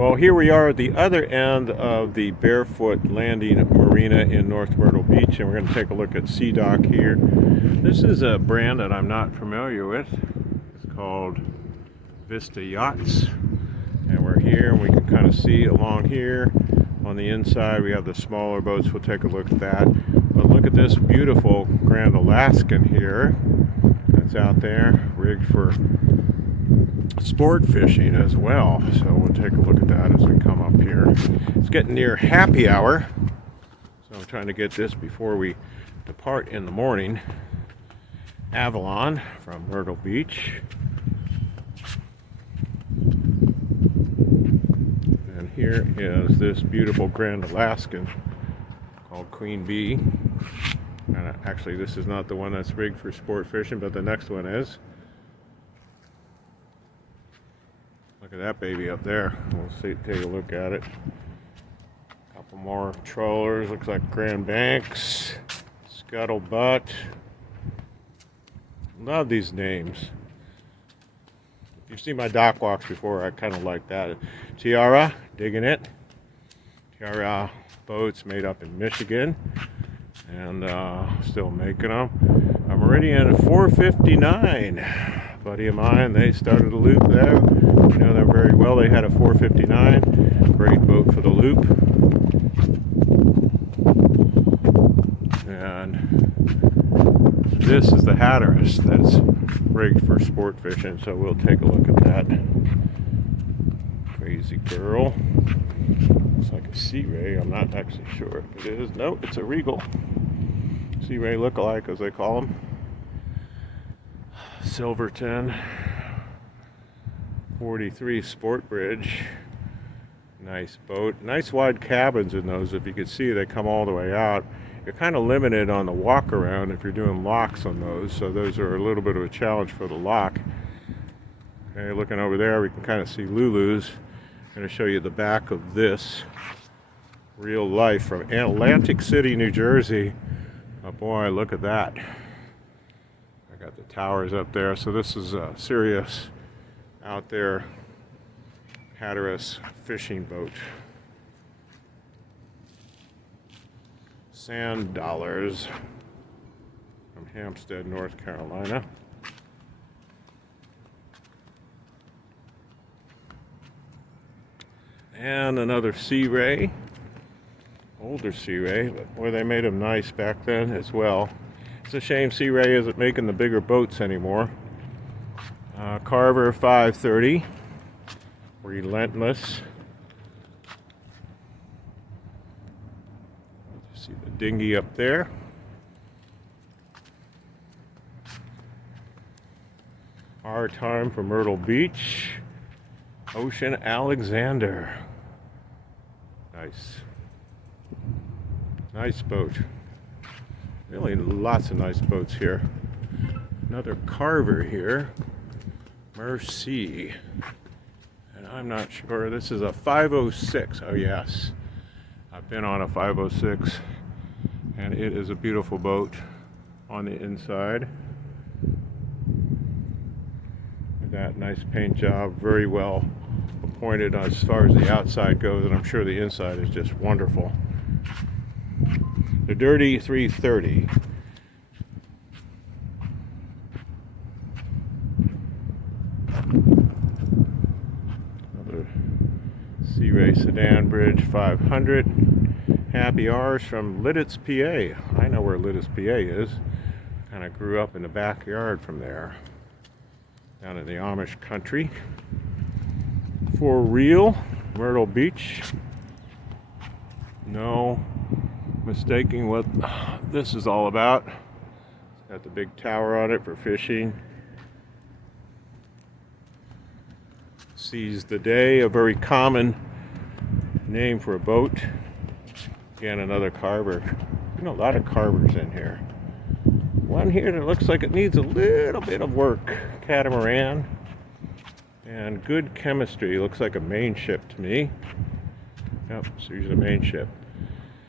Well, here we are at the other end of the Barefoot Landing Marina in North Myrtle Beach, and we're going to take a look at Sea Dock here. This is a brand that I'm not familiar with. It's called Vista Yachts, and we're here and we can kind of see along here on the inside we have the smaller boats. We'll take a look at that. But look at this beautiful Grand Alaskan here that's out there, rigged for sport fishing as well. So we'll take a look at that as we come up here. It's getting near happy hour, so I'm trying to get this before we depart in the morning. Avalon from Myrtle Beach. And here is this beautiful Grand Alaskan called Queen Bee. And actually this is not the one that's rigged for sport fishing, but the next one is. Look at that baby up there. We'll see, take a look at it. A couple more trawlers. Looks like Grand Banks, Scuttlebutt. Love these names. If you've seen my dock walks before, I kind of like that. Tiara, digging it. Tiara boats made up in Michigan, and still making them. I'm already in 459. Buddy of mine, they started a loop there. You know them very well. They had a 459. Great boat for the loop. And this is the Hatteras that's rigged for sport fishing. So we'll take a look at that. Crazy girl. Looks like a Sea Ray. I'm not actually sure if it is. No, it's a Regal. Sea Ray look-alike, as they call them. Silverton 43 Sport Bridge. Nice boat. Nice wide cabins in those. If you can see, they come all the way out. You're kind of limited on the walk around if you're doing locks on those, so those are a little bit of a challenge for the lock. Okay, looking over there, we can kind of see Lulu's. I'm going to show you the back of this. Real life from Atlantic City, New Jersey. Oh boy, look at that. Got the towers up there, so this is a serious out there Hatteras fishing boat. Sand Dollars from Hampstead, North Carolina. And another Sea Ray, older Sea Ray, but boy, they made them nice back then as well. It's a shame Sea Ray isn't making the bigger boats anymore. Carver 530. Relentless. You see the dinghy up there. Our time for Myrtle Beach. Ocean Alexander. Nice. Nice boat. Really lots of nice boats here. Another Carver here. Mercy. And I'm not sure. This is a 506. Oh yes. I've been on a 506. And it is a beautiful boat on the inside. With that nice paint job. Very well appointed as far as the outside goes. And I'm sure the inside is just wonderful. The Dirty 330. Another Sea Ray Sedan Bridge 500. Happy hours from Lidditz, PA. I know where Lidditz, PA is. Kind of grew up in the backyard from there. Down in the Amish country. For real, Myrtle Beach. No mistaking what this is all about. It's got the big tower on it for fishing. Seize the Day, a very common name for a boat. Again, another Carver. You know, a lot of Carvers in here. One here that looks like it needs a little bit of work. Catamaran. And good chemistry. Looks like a main ship to me. Yep, so here's a main ship.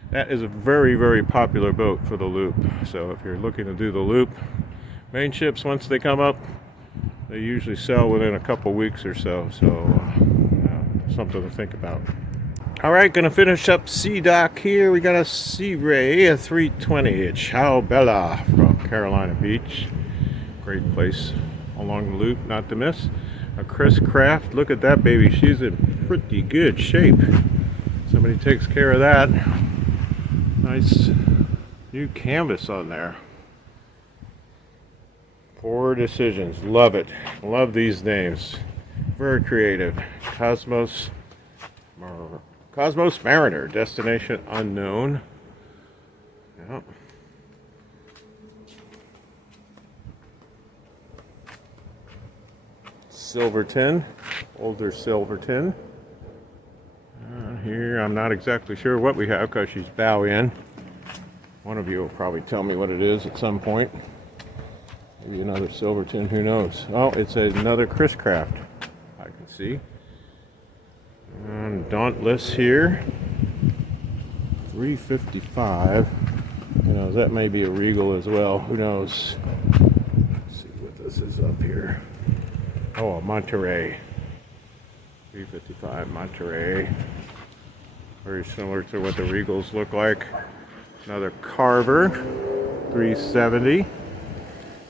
That is a very, very popular boat for the loop. So if you're looking to do the loop, main ships, once they come up, they usually sell within a couple weeks or so. So something to think about. All right, gonna finish up Sea Dock here. We got a Sea Ray, a 320 at Ciao Bella from Carolina Beach. Great place along the loop, not to miss. A Chris Craft, look at that baby. She's in pretty good shape. Somebody takes care of that. Nice new canvas on there. Poor Decisions, love it. Love these names. Very creative. Cosmos Mariner, destination unknown. Yep. Silverton, older Silverton. Here, I'm not exactly sure what we have because she's bow in. One of you will probably tell me what it is at some point. Maybe another Silverton, who knows? Oh, it's another Chris Craft, I can see. And Dauntless here, 355. You know, that may be a Regal as well, who knows? Let's see what this is up here. Oh, a Monterey, 355 Monterey. Very similar to what the Regals look like. Another Carver, 370.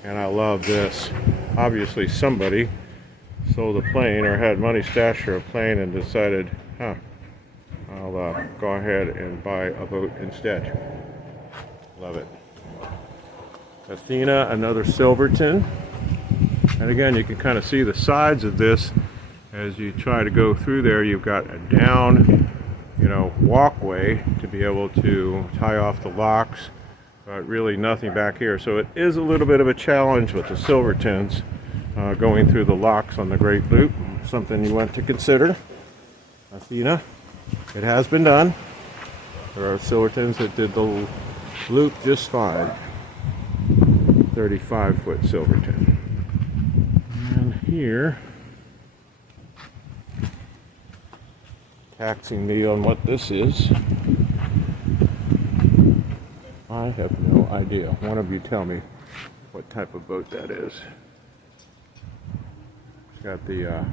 And I love this. Obviously somebody sold a plane or had money stashed for a plane and decided, I'll go ahead and buy a boat instead. Love it. Athena, another Silverton. And again, you can kind of see the sides of this as you try to go through there. You've got a down, walkway to be able to tie off the locks, but really nothing back here. So it is a little bit of a challenge with the Silvertons going through the locks on the Great Loop. Something you want to consider. Athena, it has been done. There are Silvertons that did the loop just fine. 35-foot Silverton. And here, taxing me on what this is. I have no idea. One of you tell me what type of boat that is. It's got the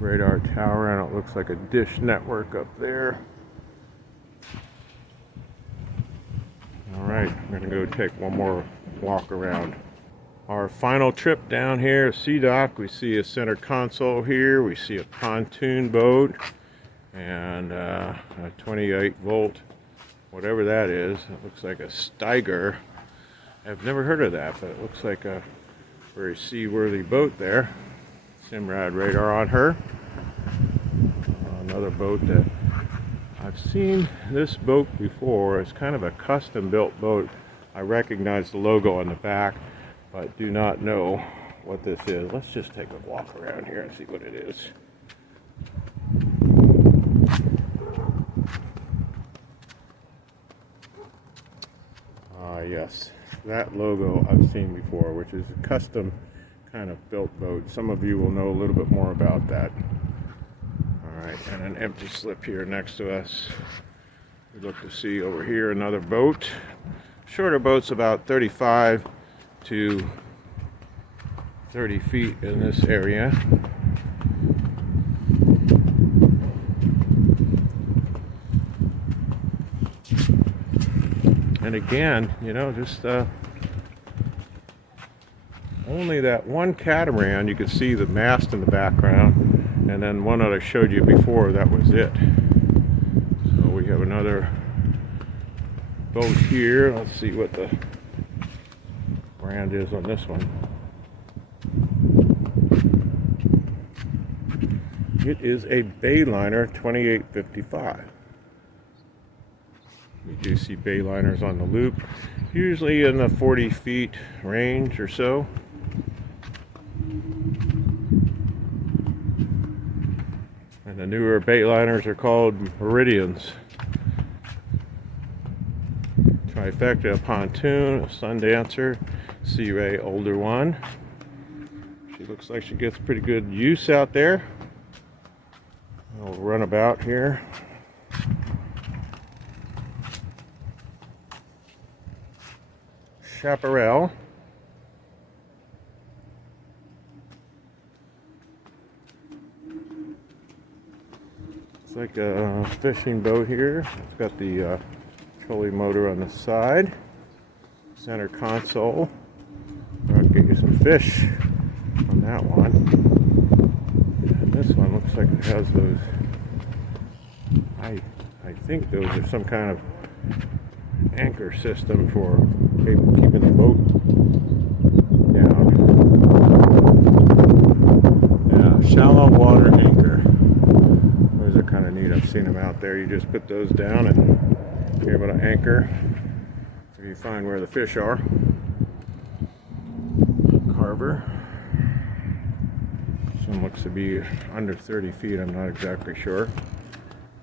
radar tower and it looks like a dish network up there. All right, I'm gonna go take one more walk around. Our final trip down here, Sea Dock. We see a center console here. We see a pontoon boat and a 28 volt, whatever that is. It looks like a Steiger. I've never heard of that, but it looks like a very seaworthy boat there. Simrad radar on her. Another boat that I've seen this boat before. It's kind of a custom built boat. I recognize the logo on the back, but do not know what this is. Let's just take a walk around here and see what it is. Yes, that logo I've seen before, which is a custom kind of built boat. Some of you will know a little bit more about that. All right, and an empty slip here next to us. We look to see over here another boat. Shorter boats, about 35 to 30 feet in this area. And again, just only that one catamaran. You could see the mast in the background, and then one that I showed you before, that was it. So we have another boat here. Let's see what the brand is on this one. It is a Bayliner 2855. We do see Bayliners on the loop, usually in the 40 feet range or so. And the newer Bayliners are called Meridians. Trifecta pontoon, a Sundancer, Sea Ray older one. She looks like she gets pretty good use out there. I'll run about here. Chaparral. It's like a fishing boat here. It's got the trolley motor on the side. Center console. I'll get you some fish on that one. And this one looks like it has those. I think those are some kind of anchor system for keeping the boat down. Yeah, shallow water anchor. Those are kind of neat. I've seen them out there. You just put those down and you're able to anchor if you find where the fish are. Carver. This one looks to be under 30 feet. I'm not exactly sure.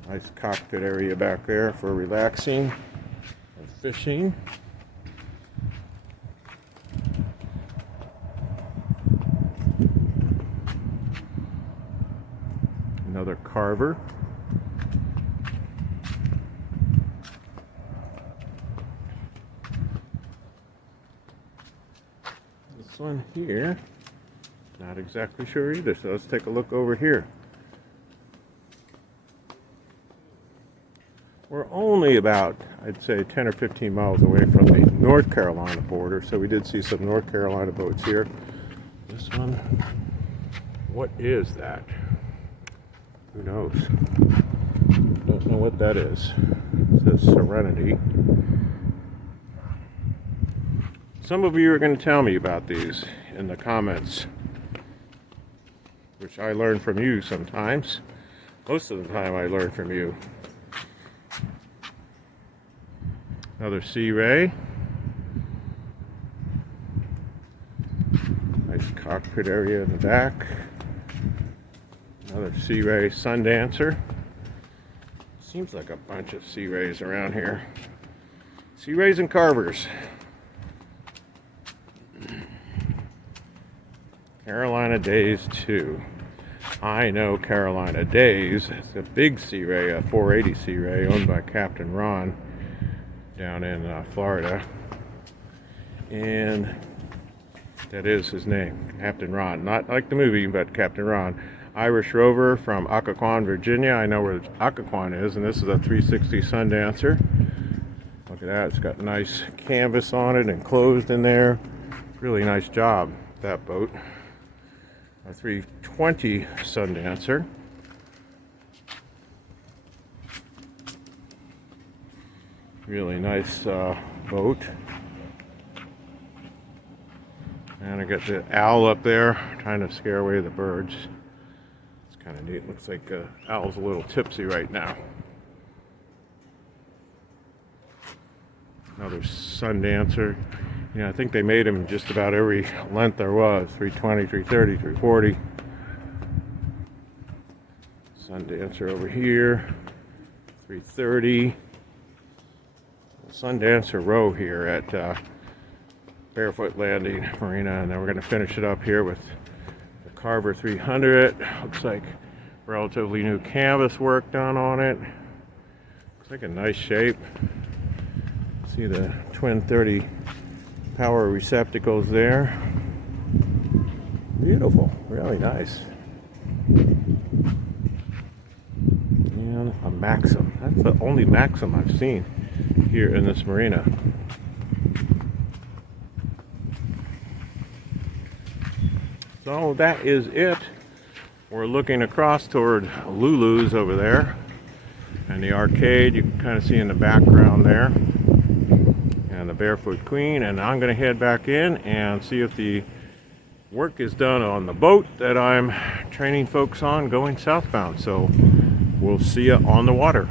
Nice cockpit area back there for relaxing and fishing. Another Carver. This one here, not exactly sure either, so let's take a look over here. We're only about, I'd say, 10 or 15 miles away from the North Carolina border, so we did see some North Carolina boats here. This one, what is that? Who knows? Don't know what that is. It says Serenity. Some of you are going to tell me about these in the comments, which I learn from you sometimes. Most of the time I learn from you. Another Sea Ray. Nice cockpit area in the back. Another Sea Ray Sundancer. Seems like a bunch of Sea Rays around here. Sea Rays and Carvers. Carolina Days 2. I know Carolina Days. It's a big Sea Ray, a 480 Sea Ray owned by Captain Ron down in Florida. And that is his name, Captain Ron. Not like the movie, but Captain Ron. Irish Rover from Occoquan, Virginia. I know where Occoquan is, and this is a 360 Sundancer. Look at that. It's got nice canvas on it and closed in there. Really nice job, that boat. A 320 Sundancer. Really nice boat. And I got the owl up there trying to scare away the birds. It's kind of neat. Looks like owl's a little tipsy right now. Another Sundancer. You know, I think they made them just about every length there was. 320, 330, 340. Sundancer over here. 330. Sundancer row here at Barefoot Marina, and then we're going to finish it up here with the Carver 300. Looks like relatively new canvas work done on it. Looks like a nice shape. See the twin 30 power receptacles there. Beautiful, really nice. And a Maxim. That's the only Maxim I've seen here in this marina. So that is it. We're looking across toward Lulu's over there, and the arcade you can kind of see in the background there, and the Barefoot Queen. And I'm going to head back in and see if the work is done on the boat that I'm training folks on going southbound. So we'll see you on the water.